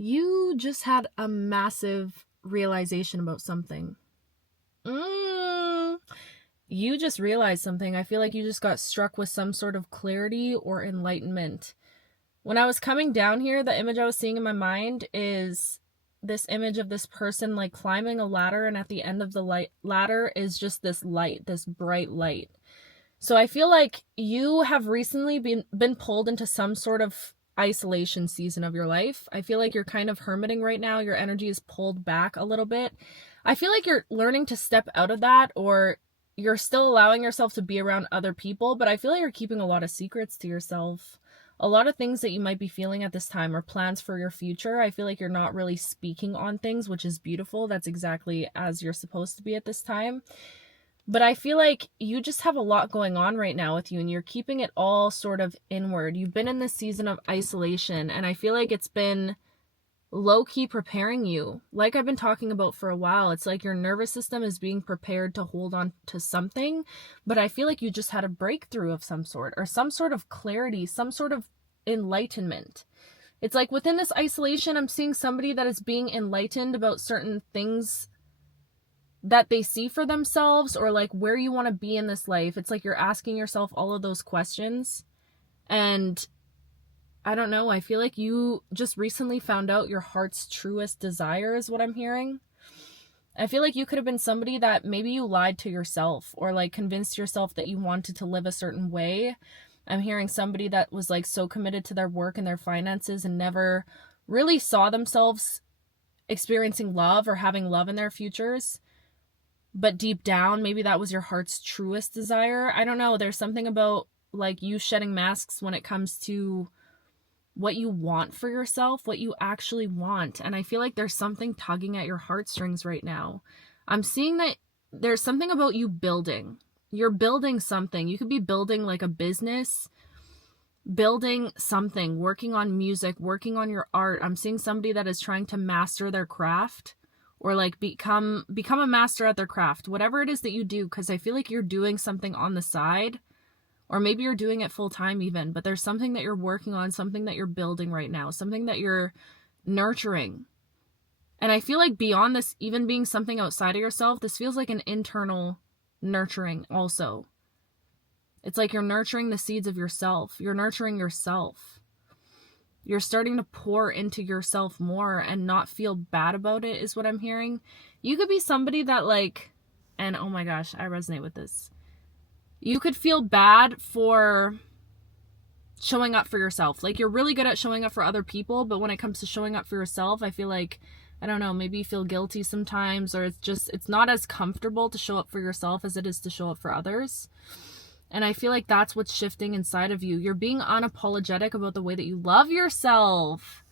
You just had a massive realization about something. You just realized something. I feel like you just got struck with some sort of clarity or enlightenment. When I was coming down here, the image I was seeing in my mind is this image of this person like climbing a ladder, and at the end of the ladder is just this light, this bright light. So I feel like you have recently been pulled into some sort of isolation season of your life. I feel like you're kind of hermiting right now. Your energy is pulled back a little bit. I feel like you're learning to step out of that, or you're still allowing yourself to be around other people, but I feel like you're keeping a lot of secrets to yourself. A lot of things that you might be feeling at this time are plans for your future. I feel like you're not really speaking on things, which is beautiful. That's exactly as you're supposed to be at this time. But I feel like you just have a lot going on right now with you, and you're keeping it all sort of inward. You've been in this season of isolation, and I feel like it's been low-key preparing you. Like I've been talking about for a while, it's like your nervous system is being prepared to hold on to something, but I feel like you just had a breakthrough of some sort, or some sort of clarity, some sort of enlightenment. It's like within this isolation, I'm seeing somebody that is being enlightened about certain things that they see for themselves, or like where you want to be in this life. It's like you're asking yourself all of those questions, and I don't know, I feel like you just recently found out your heart's truest desire is what I'm hearing. I feel like you could have been somebody that maybe you lied to yourself, or like convinced yourself that you wanted to live a certain way. I'm hearing somebody that was like so committed to their work and their finances and never really saw themselves experiencing love or having love in their futures. But deep down, maybe that was your heart's truest desire. I don't know. There's something about like you shedding masks when it comes to what you want for yourself, what you actually want. And I feel like there's something tugging at your heartstrings right now. I'm seeing that there's something about you building. You're building something. You could be building like a business, building something, working on music, working on your art. I'm seeing somebody that is trying to master their craft, or like become a master at their craft, whatever it is that you do, because I feel like you're doing something on the side, or maybe you're doing it full time even, but there's something that you're working on, something that you're building right now, something that you're nurturing. And I feel like beyond this even being something outside of yourself, this feels like an internal nurturing also. It's like you're nurturing the seeds of yourself. You're nurturing yourself. You're starting to pour into yourself more and not feel bad about it is what I'm hearing. You could be somebody that like, and oh my gosh, I resonate with this. You could feel bad for showing up for yourself. Like you're really good at showing up for other people, but when it comes to showing up for yourself, I feel like, I don't know, maybe you feel guilty sometimes, or it's not as comfortable to show up for yourself as it is to show up for others. And I feel like that's what's shifting inside of you. You're being unapologetic about the way that you love yourself.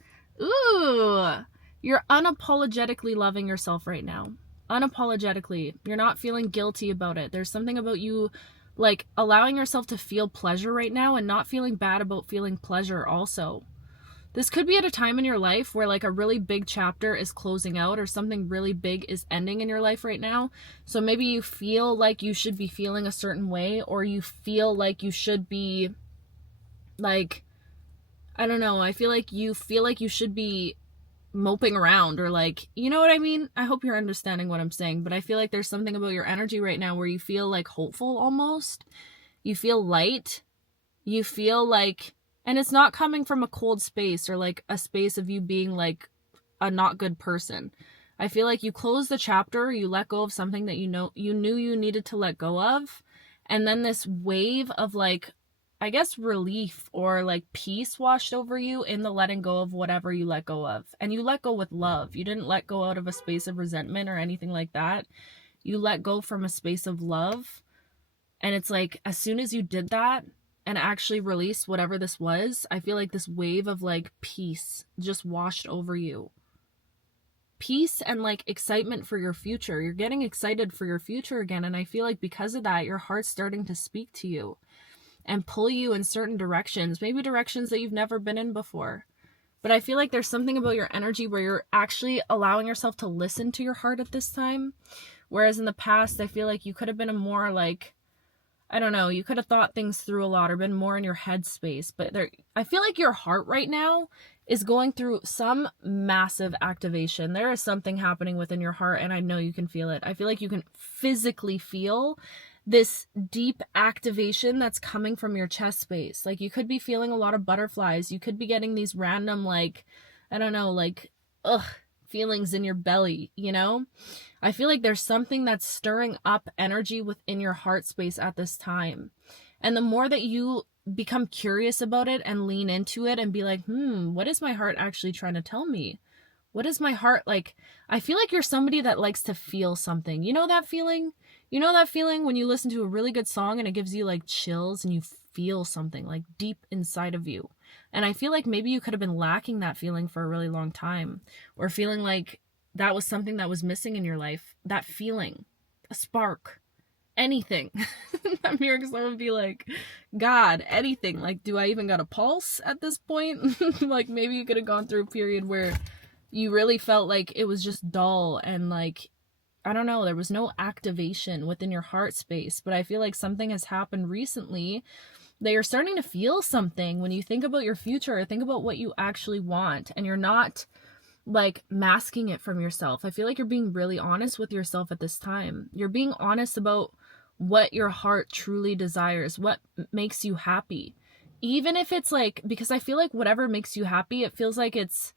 Ooh, you're unapologetically loving yourself right now. Unapologetically. You're not feeling guilty about it. There's something about you like allowing yourself to feel pleasure right now and not feeling bad about feeling pleasure also. This could be at a time in your life where like a really big chapter is closing out, or something really big is ending in your life right now. So maybe you feel like you should be feeling a certain way, or you feel like you should be like, I don't know, I feel like you should be moping around, or like, you know what I mean? I hope you're understanding what I'm saying, but I feel like there's something about your energy right now where you feel like hopeful almost. You feel light. You feel like, and it's not coming from a cold space or like a space of you being like a not good person. I feel like you closed the chapter, you let go of something that you knew you needed to let go of, and then this wave of like, I guess relief or like peace washed over you in the letting go of whatever you let go of. And you let go with love. You didn't let go out of a space of resentment or anything like that. You let go from a space of love. And it's like, as soon as you did that and actually released whatever this was, I feel like this wave of like peace just washed over you. Peace and like excitement for your future. You're getting excited for your future again. And I feel like because of that, your heart's starting to speak to you and pull you in certain directions, maybe directions that you've never been in before. But I feel like there's something about your energy where you're actually allowing yourself to listen to your heart at this time. Whereas in the past, I feel like you could have been a more like, I don't know, you could have thought things through a lot or been more in your head space. But I feel like your heart right now is going through some massive activation. There is something happening within your heart, and I know you can feel it. I feel like you can physically feel this deep activation that's coming from your chest space. Like, you could be feeling a lot of butterflies. You could be getting these random, like, I don't know, like, feelings in your belly, you know? I feel like there's something that's stirring up energy within your heart space at this time. And the more that you become curious about it and lean into it and be like, what is my heart actually trying to tell me? What is my heart like? I feel like you're somebody that likes to feel something. You know that feeling? You know that feeling when you listen to a really good song and it gives you like chills and you feel something like deep inside of you. And I feel like maybe you could have been lacking that feeling for a really long time, or feeling like that was something that was missing in your life. That feeling, a spark, anything. I'm hearing someone be like, God, anything. Like, do I even got a pulse at this point? Like, maybe you could have gone through a period where you really felt like it was just dull and like, I don't know, there was no activation within your heart space. But I feel like something has happened recently that you're starting to feel something when you think about your future, think about what you actually want, and you're not like masking it from yourself. I feel like you're being really honest with yourself at this time. You're being honest about what your heart truly desires, what makes you happy. Even if it's like, because I feel like whatever makes you happy, it feels like it's,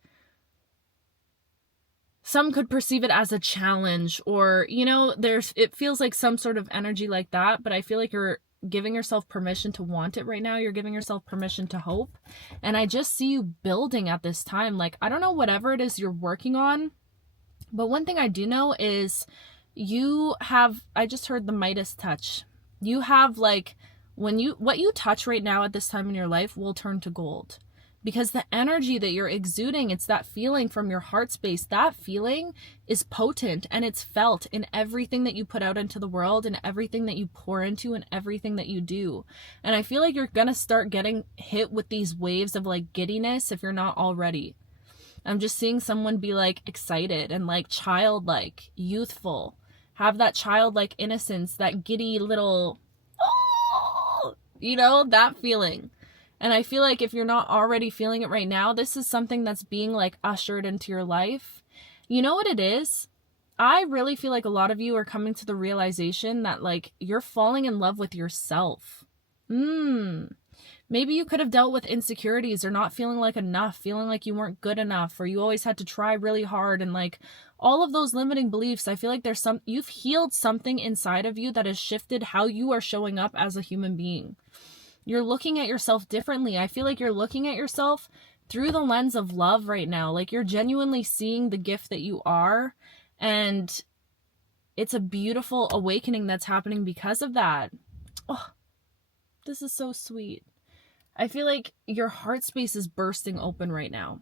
some could perceive it as a challenge, or, you know, it feels like some sort of energy like that. But I feel like you're giving yourself permission to want it right now. You're giving yourself permission to hope. And I just see you building at this time. Like, I don't know whatever it is you're working on, but one thing I do know is you have, I just heard the Midas touch. You have like, what you touch right now at this time in your life will turn to gold. Because the energy that you're exuding, it's that feeling from your heart space. That feeling is potent and it's felt in everything that you put out into the world and everything that you pour into and everything that you do. And I feel like you're going to start getting hit with these waves of like giddiness if you're not already. I'm just seeing someone be like excited and like childlike, youthful, have that childlike innocence, that giddy little, you know, that feeling. And I feel like if you're not already feeling it right now, this is something that's being like ushered into your life. You know what it is? I really feel like a lot of you are coming to the realization that like you're falling in love with yourself. Maybe you could have dealt with insecurities or not feeling like enough, feeling like you weren't good enough, or you always had to try really hard, and like all of those limiting beliefs. I feel like you've healed something inside of you that has shifted how you are showing up as a human being. You're looking at yourself differently. I feel like you're looking at yourself through the lens of love right now. Like, you're genuinely seeing the gift that you are. And it's a beautiful awakening that's happening because of that. Oh, this is so sweet. I feel like your heart space is bursting open right now.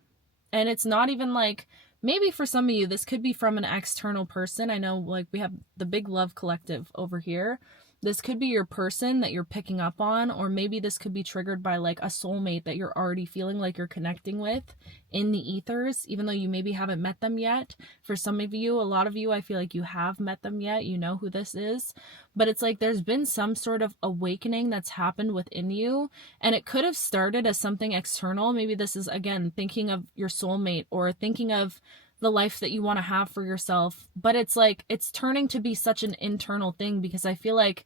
And it's not even like, maybe for some of you, this could be from an external person. I know like we have the big love collective over here. This could be your person that you're picking up on, or maybe this could be triggered by like a soulmate that you're already feeling like you're connecting with in the ethers, even though you maybe haven't met them yet. For some of you, a lot of you, I feel like you have met them yet. You know who this is, but it's like there's been some sort of awakening that's happened within you, and it could have started as something external. Maybe this is, again, thinking of your soulmate or thinking of the life that you want to have for yourself. But it's like, it's turning to be such an internal thing, because I feel like,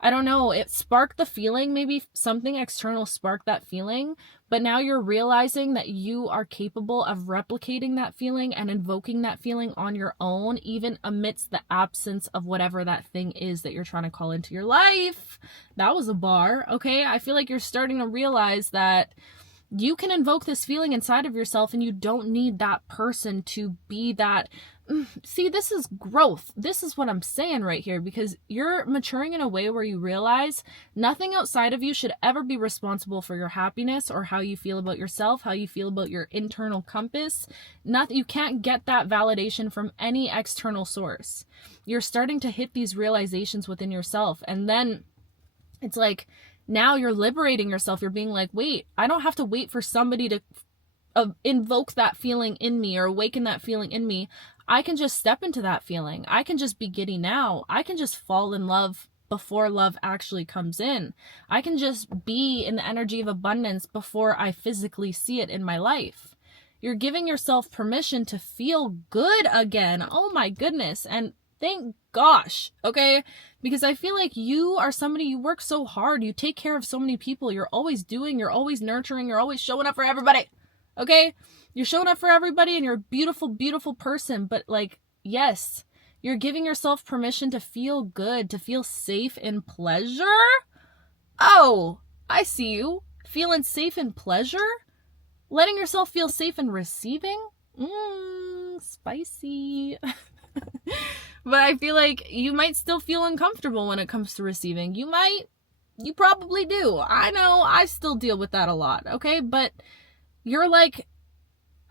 I don't know, it sparked the feeling, maybe something external sparked that feeling, but now you're realizing that you are capable of replicating that feeling and invoking that feeling on your own, even amidst the absence of whatever that thing is that you're trying to call into your life. That was a bar, okay? I feel like you're starting to realize that you can invoke this feeling inside of yourself, and you don't need that person to be that. See, this is growth. This is what I'm saying right here, because you're maturing in a way where you realize nothing outside of you should ever be responsible for your happiness or how you feel about yourself, how you feel about your internal compass. You can't get that validation from any external source. You're starting to hit these realizations within yourself, and then it's like, now you're liberating yourself. You're being like, wait, I don't have to wait for somebody to invoke that feeling in me or awaken that feeling in me. I can just step into that feeling. I can just be giddy now. I can just fall in love before love actually comes in. I can just be in the energy of abundance before I physically see it in my life. You're giving yourself permission to feel good again. Oh my goodness. And thank gosh, okay? Because I feel like you are somebody, you work so hard, you take care of so many people, you're always doing, you're always nurturing, you're always showing up for everybody, okay? You're showing up for everybody and you're a beautiful, beautiful person, but like, yes, you're giving yourself permission to feel good, to feel safe in pleasure. Oh, I see you. Feeling safe in pleasure? Letting yourself feel safe in receiving? Spicy. But I feel like you might still feel uncomfortable when it comes to receiving. You probably do. I know I still deal with that a lot, okay? But you're like,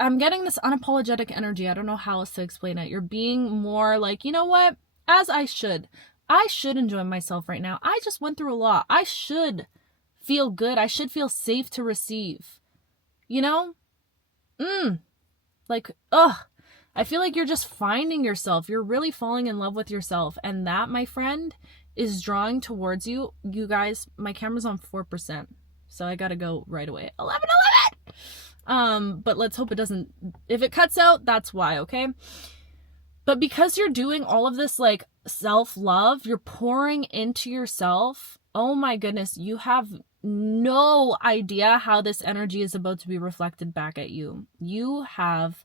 I'm getting this unapologetic energy. I don't know how else to explain it. You're being more like, you know what? As I should. I should enjoy myself right now. I just went through a lot. I should feel good. I should feel safe to receive. You know? Like, I feel like you're just finding yourself. You're really falling in love with yourself. And that, my friend, is drawing towards you. You guys, my camera's on 4%. So I gotta go right away. 11. But let's hope it doesn't, if it cuts out, that's why, okay? But because you're doing all of this like self-love, you're pouring into yourself. Oh my goodness, you have no idea how this energy is about to be reflected back at you. You have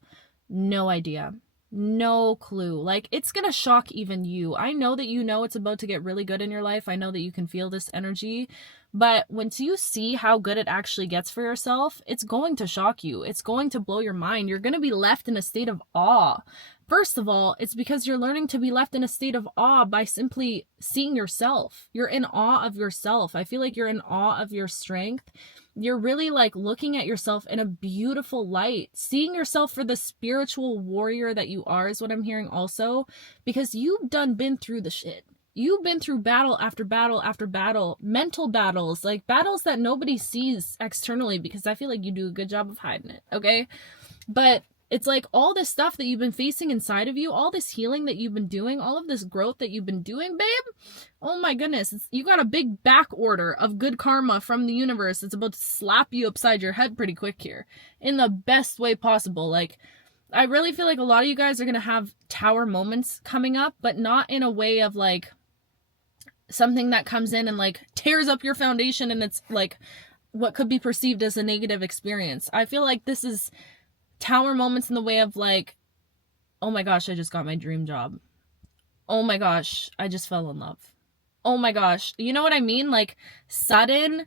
no idea. No clue. Like, it's gonna shock even you. I know that you know it's about to get really good in your life. I know that you can feel this energy. But once you see how good it actually gets for yourself, it's going to shock you. It's going to blow your mind. You're going to be left in a state of awe. First of all, it's because you're learning to be left in a state of awe by simply seeing yourself. You're in awe of yourself. I feel like you're in awe of your strength. You're really like looking at yourself in a beautiful light. Seeing yourself for the spiritual warrior that you are is what I'm hearing also. Because you've been through the shit. You've been through battle after battle after battle, mental battles, like battles that nobody sees externally because I feel like you do a good job of hiding it, okay? But it's like all this stuff that you've been facing inside of you, all this healing that you've been doing, all of this growth that you've been doing, babe. Oh my goodness, you got a big back order of good karma from the universe. It's about to slap you upside your head pretty quick here in the best way possible. Like, I really feel like a lot of you guys are going to have tower moments coming up, but not in a way of like something that comes in and like tears up your foundation and it's like what could be perceived as a negative experience. I feel like this is tower moments in the way of like, oh my gosh, I just got my dream job. Oh my gosh, I just fell in love. Oh my gosh, you know what I mean? Like sudden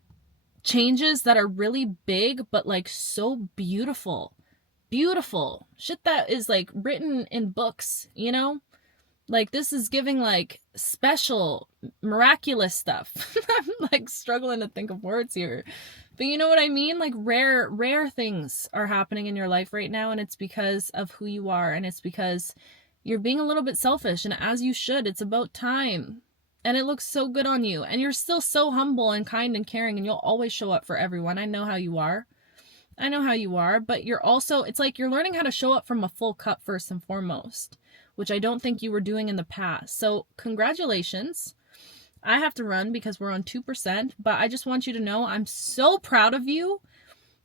changes that are really big, but like so beautiful. Beautiful. Shit that is like written in books, you know? Like, this is giving, like, special, miraculous stuff. I'm, like, struggling to think of words here. But you know what I mean? Like, rare things are happening in your life right now, and it's because of who you are, and it's because you're being a little bit selfish, and as you should. It's about time. And it looks so good on you. And you're still so humble and kind and caring, and you'll always show up for everyone. I know how you are. I know how you are, but you're also, it's like you're learning how to show up from a full cup first and foremost, which I don't think you were doing in the past. So congratulations. I have to run because we're on 2%, but I just want you to know I'm so proud of you.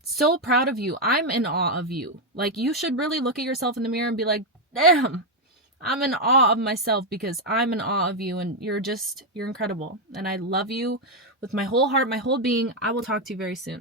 So proud of you. I'm in awe of you. Like, you should really look at yourself in the mirror and be like, damn, I'm in awe of myself because I'm in awe of you and you're incredible. And I love you with my whole heart, my whole being. I will talk to you very soon.